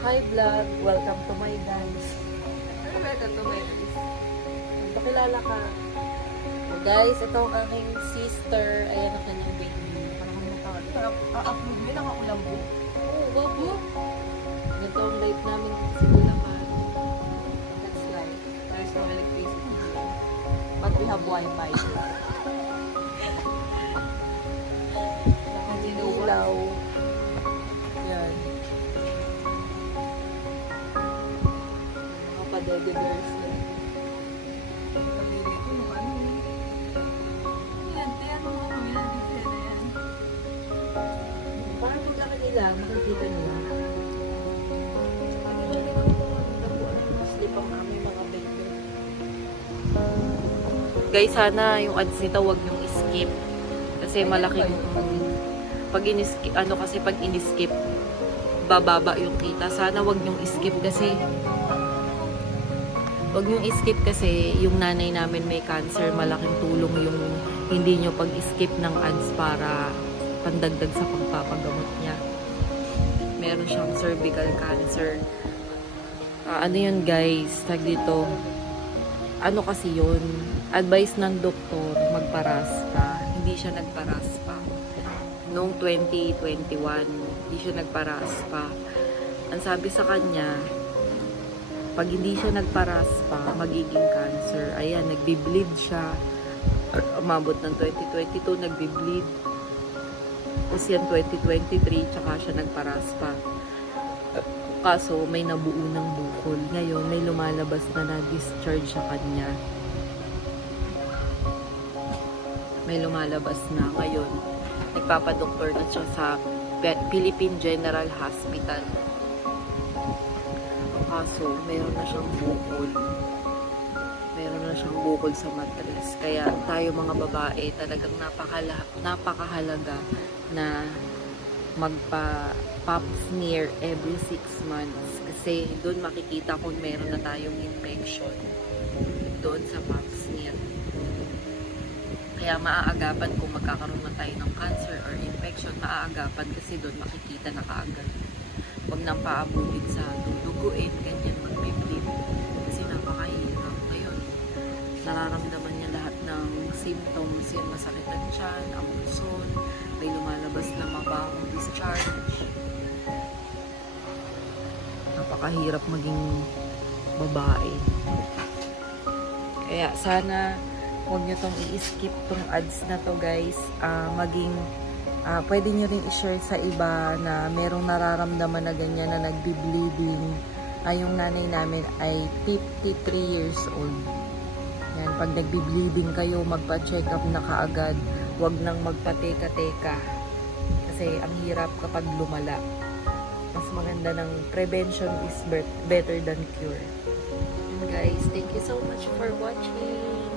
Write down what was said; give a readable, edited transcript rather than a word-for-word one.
Hi vlog, welcome to my guys. Welcome to my guys. Pakilala ka. So guys, ito ang aking sister. Ayan ang kanyang baby. Upload mo, nakaulam po. Oo, bago. Ito ang life namin kasi Bulacan. That's life. There's no electricity here. But we have wifi. Ilaw. Yan. Mga padede girls na. Parang paglaki nila, makikita nila. Guys, sana yung ads nito wag yung skip. Kasi malaking pag in-skip, pag in-skip, bababa yung kita. Sana wag yung skip kasi yung nanay namin may cancer. Malaking tulong yung hindi nyo pag-skip ng ads para pandagdag sa pagpapagamot niya. Meron siyang cervical cancer. Ano yun guys? Tag dito. Ano kasi yun? Advice ng doktor, magparaspa. Hindi siya nagparaspa. Noong 2021, hindi siya nagparaspa. Ang sabi sa kanya, pag hindi siya nagparaspa, magiging cancer. Ayan, nagbi-bleed siya. Umabot ng 2022, nagbi-bleed. Tapos yan 2023, tsaka siya nagparaspa. Kaso, may nabuo ng bukol. Ngayon, may lumalabas na discharge sa kanya. May lumalabas na. Ngayon, nagpapadoktor na siya sa Philippine General Hospital. Kaso, meron na siyang bukol. Meron na siyang bukol sa mattress. Kaya tayo mga babae, talagang napakahalaga na magpa-pap smear every 6 months. Kasi doon makikita kung meron na tayong infection. Doon sa pap smear. Kaya maaagapan kung magkakaroon na tayo ng cancer or infection, maaagapan kasi doon makikita na kaagad. Huwag nang paabutin sa duduguin, ganyan mag-bleed. Kasi napakahirap. Ngayon, nararamdaman niya lahat ng symptoms. Yan, masakit ang tiyan, amunson, may lumalabas na mabahong discharge. Napakahirap maging babae. Kaya sana huwag nyo tong i-skip tong ads na to guys. Pwede nyo rin i-share sa iba na merong nararamdaman na ganyan na nagbi-bleeding. Yung nanay namin ay 53 years old. Yan, pag nagbi-bleeding kayo, magpa-check up na kaagad. Huwag nang magpateka-teka. Kasi ang hirap kapag lumala. Mas maganda ng prevention is better than cure. And guys, thank you so much for watching.